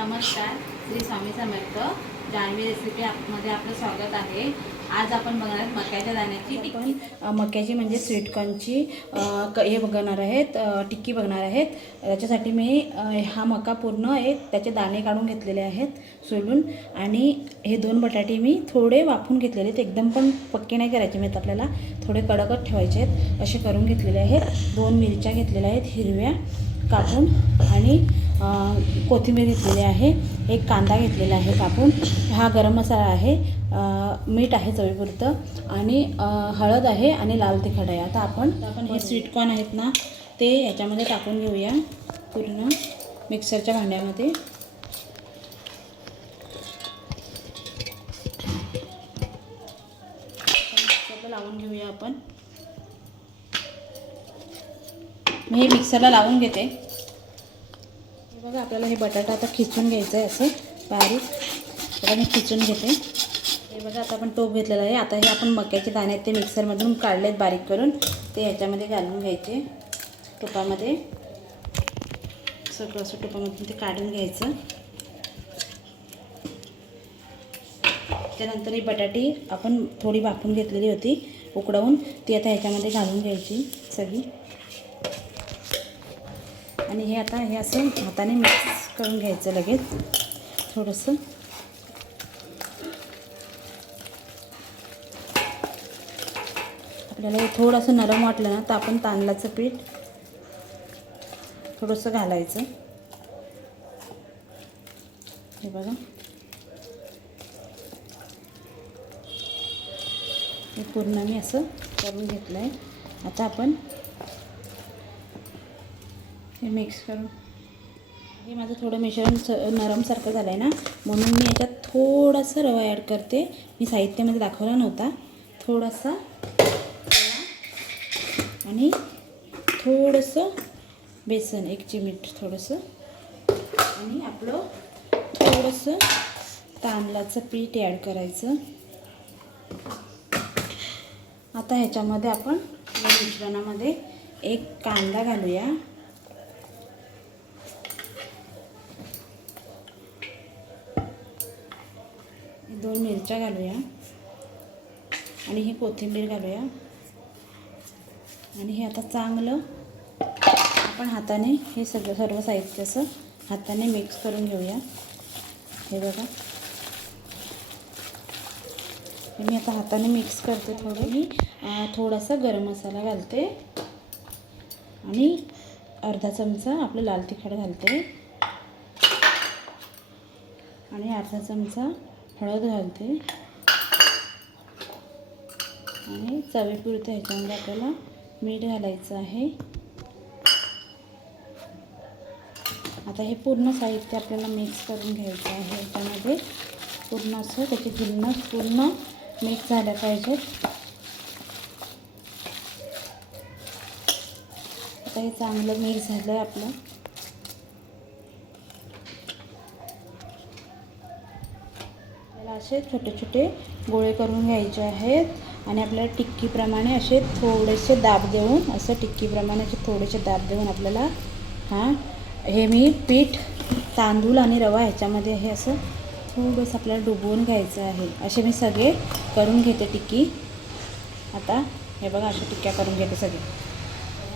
नमस्कार, श्री स्वामी समर्थ. जान्हवी रेसिपी मध्ये आपलं स्वागत आहे. आज आपण बघणार आहोत मक्याच्या दाण्याची टिक्की. मक्याची म्हणजे स्वीटकॉर्नची हे बघणार आहेत, टिक्की बघणार आहेत. त्याच्यासाठी मी हा मका पूर्ण त्याचे दाणे काढून घेतलेले आहेत सोलून, आणि हे 2 बटाटे मी थोडे वाफून घेतलेले आहेत. एकदम पण पक्के नाही करायचे आहेत, आपल्याला थोडे कडकच ठेवायचे आहेत असे करून घेतलेले आहेत. 2 मिरच्या घेतलेल्या आहेत हिरव्या कापून, आणि कोथिंबीर घेतलेली आहे. एक कांदा घेतलेला आहे कापून. हा गरम मसाला आहे, मीठ आहे चवीपुरतं, आणि हळद आहे, आणि लाल तिखट आहे. आता आपण हे स्वीटकॉर्न आहेत ना, ते याच्यामध्ये टाकून घेऊया पूर्ण मिक्सरच्या भांड्यामध्ये. मिक्सरला लावून घेऊया आपण. मी हे मिक्सरला लावून घेते. हे बघा, आपल्याला हे बटाटा आता खिचून घ्यायचं आहे असं बारीक. आता मी खिचून घेते. हे बघा, आता आपण टोप घेतलेला आहे. आता हे आपण मक्याचे दाणे ते मिक्सरमधून काढलेत बारीक करून, ते ह्याच्यामध्ये घालून घ्यायचे तुपामध्ये. सगळं असं तुपामधून ते काढून घ्यायचं. त्यानंतर ही बटाटी आपण थोडी वाफून घेतलेली होती उकडवून, ती आता ह्याच्यामध्ये घालून घ्यायची सगळी. आणि हे आता हे असं हाताने मिक्स करून घ्यायचं लगेच थोडंसं. आपल्याला हे थोडंसं नरम वाटलं ना, तर आपण तांदळाचं पीठ थोडंसं घालायचं. हे बघा, हे पूर्ण मी असं करून घेतलं आहे. आता आपण हे मिक्स करून, हे माझं थोडं मिश्रण नरमसारखं झालं आहे ना, म्हणून मी याच्यात थोडासा रवा ॲड करते. मी साहित्यामध्ये दाखवला नव्हता. थोडासा आणि थोडंसं बेसन, 1 चिमूट थोडंसं, आणि आपलं थोडंसं तांदळाचं पीठ ॲड करायचं. आता ह्याच्यामध्ये आपण या मिश्रणामध्ये 1 कांदा घालूया. 2 मिरच्या घालूया, आणि ही कोथिंबीर घालूया. आणि हे आता चांगलं आपण हाताने हे सर्व साहित्य असं हाताने मिक्स करून घेऊया. हे बघा, हे मी आता हाताने मिक्स करते. मी थोडासा गरम मसाला घालते, आणि अर्धा चमचा आपलं लाल तिखट घालते, आणि अर्धा चमचा हळद घालते, आणि चवीपुरतं ह्याच्यामध्ये आपल्याला मीठ घालायचं आहे. आता हे पूर्ण साहित्य आपल्याला मिक्स करून घ्यायचं आहे ह्याच्यामध्ये. पूर्ण असं त्याची जिन्नस पूर्ण मिक्स झाल्या पाहिजेत. आता हे चांगलं मिक्स झालं आहे आपलं. असे छोटे छोटे गोळे करून घ्यायचे आहेत, आणि आपल्याला टिक्कीप्रमाणे असे थोडेसे दाब देऊन, असं टिक्कीप्रमाणे असे थोडेसे दाब देऊन आपल्याला हे मी पीठ, तांदूळ आणि रवा ह्याच्यामध्ये हे असं थोडंसं आपल्याला डुबवून घ्यायचं आहे. असे मी सगळे करून घेते टिक्की. आता हे बघा, अशा टिक्क्या करून घेते सगळे.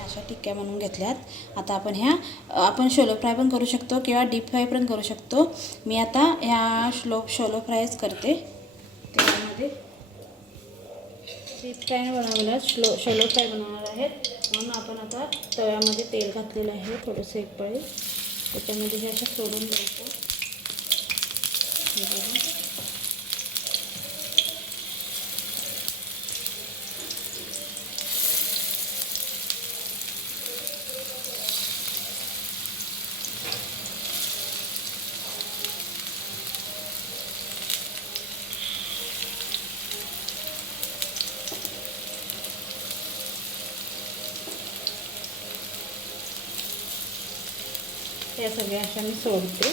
अशा टिक्क्या बनवून घेतल्यात. आता आपण शोलो फ्राय पण करू शकतो, किंवा डीप फ्राय पण करू शकतो. मी आता ह्या शोलो फ्रायच करते. त्यामध्ये डीप फ्राय बनवला, शोलो फ्राय बनवणार आहेत. म्हणून आपण आता तव्यामध्ये तेल घातलेलं आहे थोडंसं, 1 पळी. त्याच्यामध्ये हे असं सोडून द्यायचं. हे बघा, त्या सगळ्या अशा मी सोडते.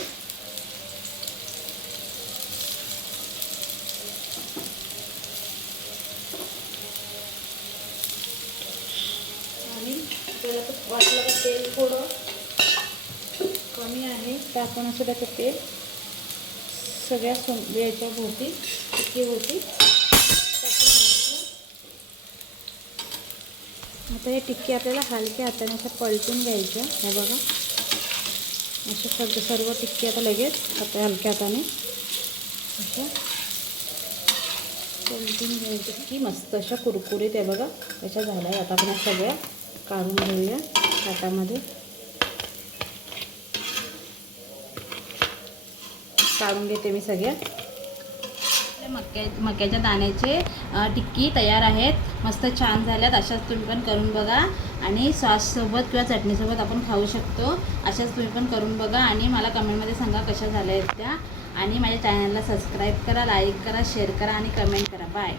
आणि आपल्याला वाटलं का तेल थोडं कमी आहे, तर आता आपण असं त्याचं तेल सगळ्या याच्या भोवती टिक्की होती टाकून घ्यायचं. आता हे टिक्की आपल्याला हलक्या हाताने असं पलटून घ्यायचं. हे बघा असं सर्व टिक्की आता लगेच आता हलक्या हाताने असं पलटून घ्यायची की मस्त अशा कुरकुरीत आहे बघा अशा झाल्या. आता आपण सगळ्या काढून घेऊया ताटामध्ये. काढून घेते मी सगळ्या. मक्याच्या दाण्याचे टिक्की तयार आहेत. मस्त छान झाल्यात. अशाच तुम्ही पण करून बघा आणि सॉससोबत किंवा चटणीसोबत आपण खाऊ शकतो. अशाच तुम्ही पण करून बघा आणि मला कमेंटमध्ये सांगा कशा झाल्या आहेत त्या. आणि माझ्या चॅनलला सबस्क्राईब करा, लाईक करा, शेअर करा आणि कमेंट करा. बाय.